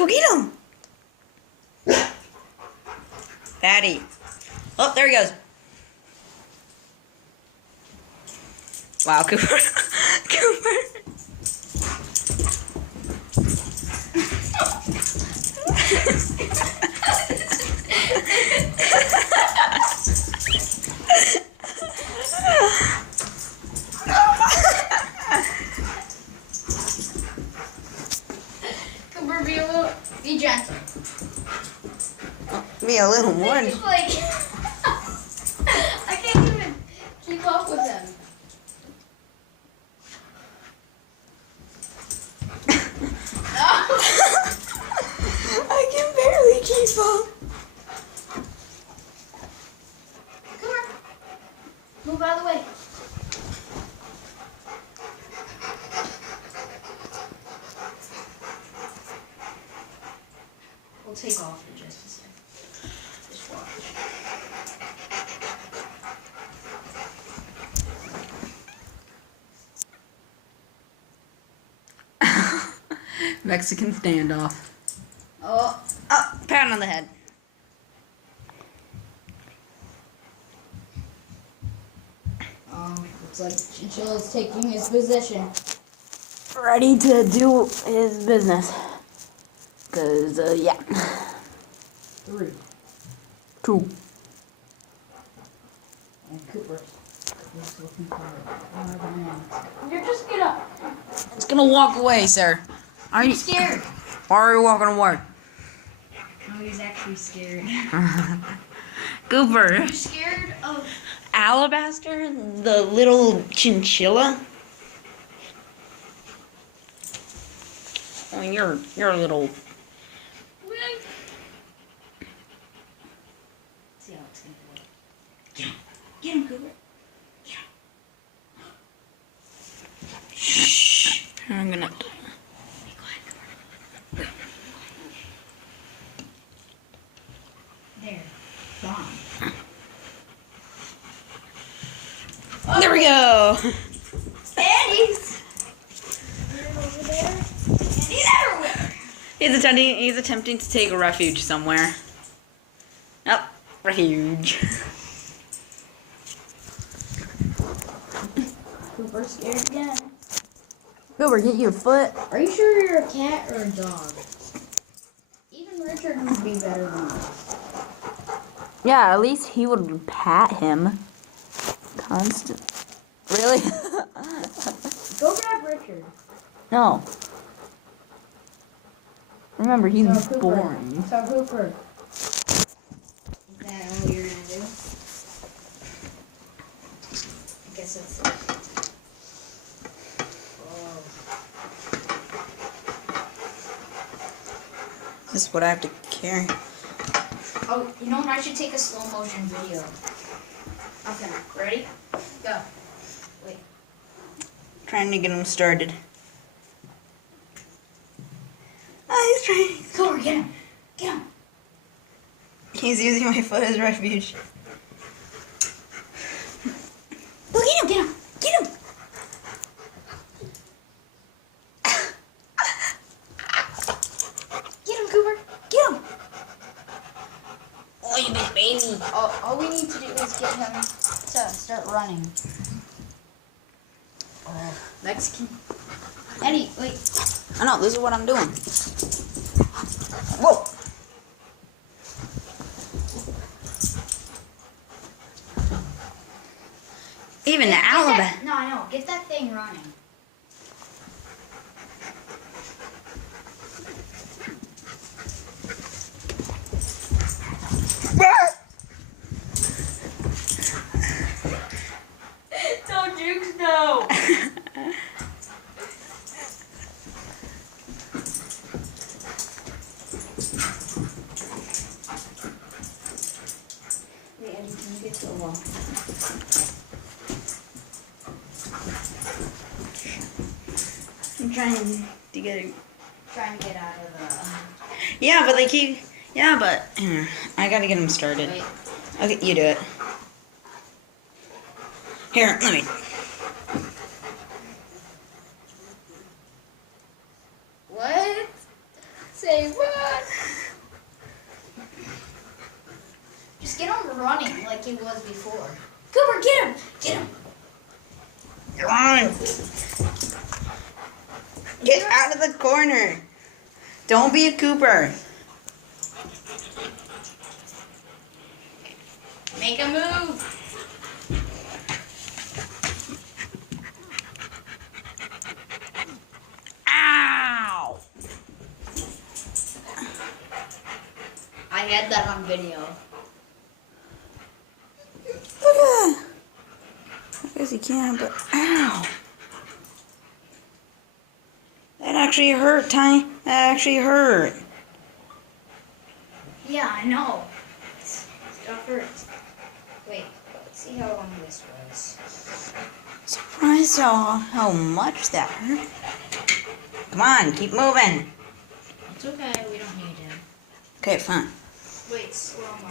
Go get him. Patty. Oh, there he goes. Wow, Cooper. Cooper. Cooper, be gentle. Be a little one. He's like, I can't even keep up with him. I can barely keep up. Cooper, move out of the way. We'll take off for just a second. Just watch. Mexican standoff. Oh, Pat on the head. looks like Chinchilla's taking his position. Ready to do his business. Cause, yeah. 3. 2. And Cooper is looking for You're just gonna. It's gonna walk away, sir. Are you scared? Why are you walking away? No, he's actually scared. Cooper. You're scared of Alabaster, the little chinchilla. Oh, you're a little. See how it's gonna work. Get him, Cooper. Get him. Shh. I'm gonna. Be quiet, Cooper. There. Gone. There we go. And he's over there. And he's everywhere. He's attempting to take a refuge somewhere. Oh, refuge. Cooper scared again. Cooper, get your foot. Are you sure you're a cat or a dog? Even Richard would be better than us. Yeah, at least he would pat him. Constant. Really? Go grab Richard. No. Remember, he's So, Cooper. boring. So Cooper. Is that all you're gonna do? I guess it's. Oh. This is what I have to carry. Oh, you know what? I should take a slow motion video. Okay, ready? Go. Wait. Trying to get him started. Oh, he's trying. Cooper, get him. Get him. He's using my foot as refuge. Go get him. Get him. Get him. Get him, Cooper. Get him. Oh, you big baby. All we need to do is get him to start running. Oh, Mexican. Eddie, wait. I know, this is what I'm doing. Whoa. Even the Alabama. No, I know. Get that thing running. Don't Jukes know. Wait, Eddie, can you get to the wall? I'm trying to get it. Trying to get out of the. Yeah, but they keep. Yeah, but I gotta get him started. Wait. Okay, you do it. Here, let me. What? Say what? running like he was before. Cooper, get him! Get him! Come on. Get out of the corner. Don't be a Cooper. Make a move! Ow! I had that on video. Look at that. I guess you can, but ow. That actually hurt, Tiny. That actually hurt. Yeah, I know. Stuff hurts. Wait, let's see how long this was. Surprised how much that hurt. Come on, keep moving. It's okay, we don't need him. Okay, fine. Wait, slow mo.